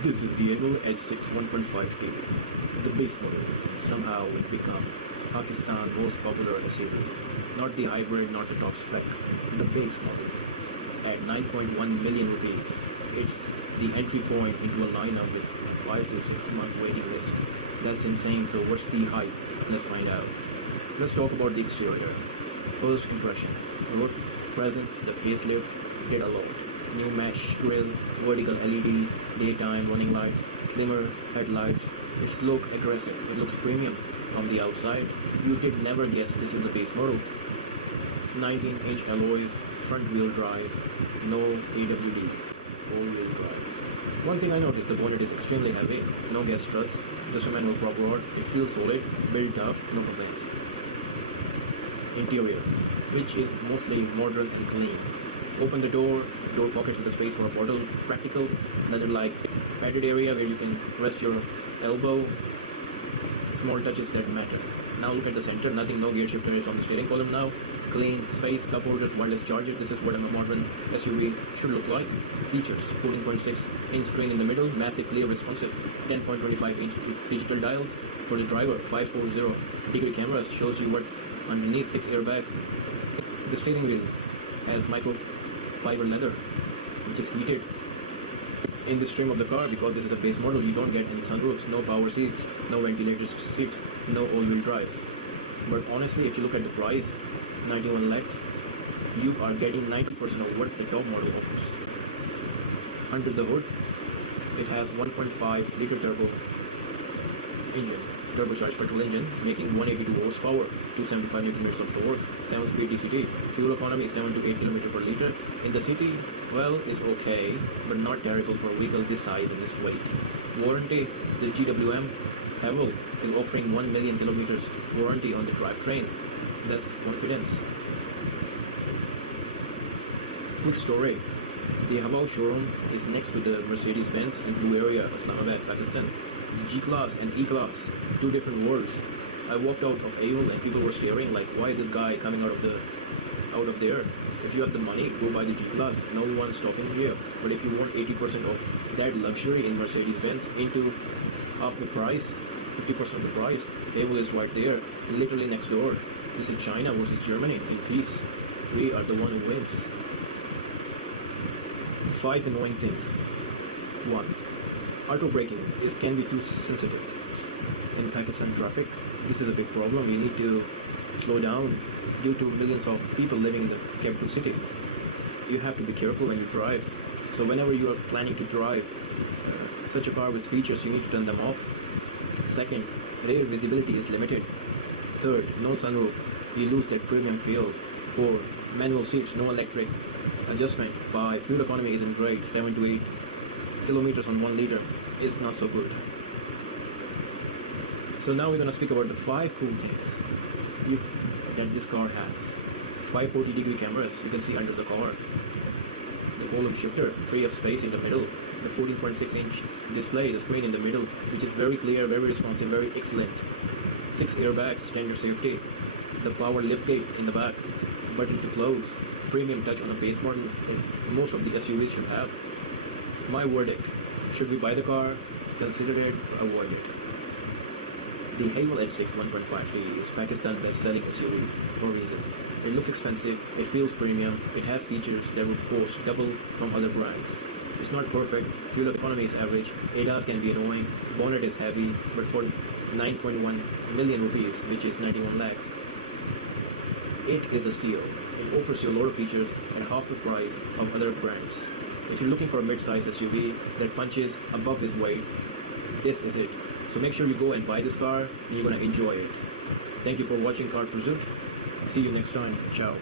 This is the Haval H6 1.5K. The base model. Somehow it become Pakistan's most popular SUV. Not the hybrid, not the top spec. The base model. At 9.1 million rupees, it's the entry point into a lineup with 5 to 6 month waiting list. That's insane, so what's the hype? Let's find out. Let's talk about the exterior. First impression. Road presence, the facelift did a lot. New mesh grille, vertical LEDs, daytime running lights, slimmer headlights. Its look aggressive. It looks premium from the outside. You did never guess this is a base model. 19-inch alloys, front wheel drive, no AWD, all-wheel drive. One thing I noticed, the bonnet is extremely heavy, no gas struts, just a manual prop rod. It feels solid, built tough, no complaints. Interior, which is mostly modern and clean. Open the door pockets with a space for a bottle, practical, leather-like padded area where you can rest your elbow. Small touches that matter. Now look at the center, nothing, no gear shifter is on the steering column now. Clean space, cup holders, wireless charger. This is what a modern SUV should look like. Features, 14.6-inch screen in the middle, massive, clear, responsive, 10.25-inch digital dials. For the driver, 540-degree cameras, shows you what underneath, 6 airbags. The steering wheel has microfiber leather, which is heated. In this trim of the car, because this is a base model, you don't get any sunroofs, no power seats, no ventilated seats, no all-wheel drive. But honestly, if you look at the price, 91 lakhs, you are getting 90% of what the top model offers. Under the hood, it has 1.5-liter turbo engine, turbocharged petrol engine, making 182 horsepower, 275 Nm of torque, 7-speed DCT. Fuel economy is 7 to 8 km per liter. In the city, well, is okay, but not terrible for a vehicle this size and this weight. Warranty, the GWM Haval is offering 1 million kilometers warranty on the drivetrain. That's confidence. Quick story. The Haval showroom is next to the Mercedes-Benz in Blue area, Islamabad, Pakistan. The G-Class and E-Class, two different worlds. I walked out of Haval and people were staring like, why is this guy coming out of there? If you have the money, go buy the G-Class. No one's stopping you here. But if you want 80% of that luxury in Mercedes-Benz into half the price, 50% of the price, Haval is right there, literally next door. This is China versus Germany in peace. We are the one who wins. 5 annoying things. 1. Auto braking can be too sensitive. In Pakistan traffic, this is a big problem. You need to slow down due to millions of people living in the capital city. You have to be careful when you drive. So whenever you are planning to drive such a car with features, you need to turn them off. Second, rear visibility is limited. Third, no sunroof. You lose that premium feel. 4, manual seats, no electric adjustment. 5, fuel economy isn't great. 7 to 8 kilometers on 1 liter is not so good. So now we're going to speak about the 5 cool things that this car has. 540-degree cameras, you can see under the car. The column shifter, free of space in the middle. The 14.6-inch display, the screen in the middle, which is very clear, very responsive, very excellent. 6 airbags, standard safety. The power liftgate in the back, button to close. Premium touch on a base model that most of the SUVs should have. My verdict, should we buy the car, consider it, or avoid it? The Haval H6 1.5T is Pakistan's best-selling SUV for a reason. It looks expensive, it feels premium, it has features that would cost double from other brands. It's not perfect, fuel economy is average, ADAS can be annoying, bonnet is heavy, but for 9.1 million rupees, which is 91 lakhs, it is a steal. It offers you a lot of features at half the price of other brands. If you're looking for a mid-size SUV that punches above its weight, this is it. So make sure you go and buy this car and you're going to enjoy it. Thank you for watching Car Pursuit. See you next time. Ciao.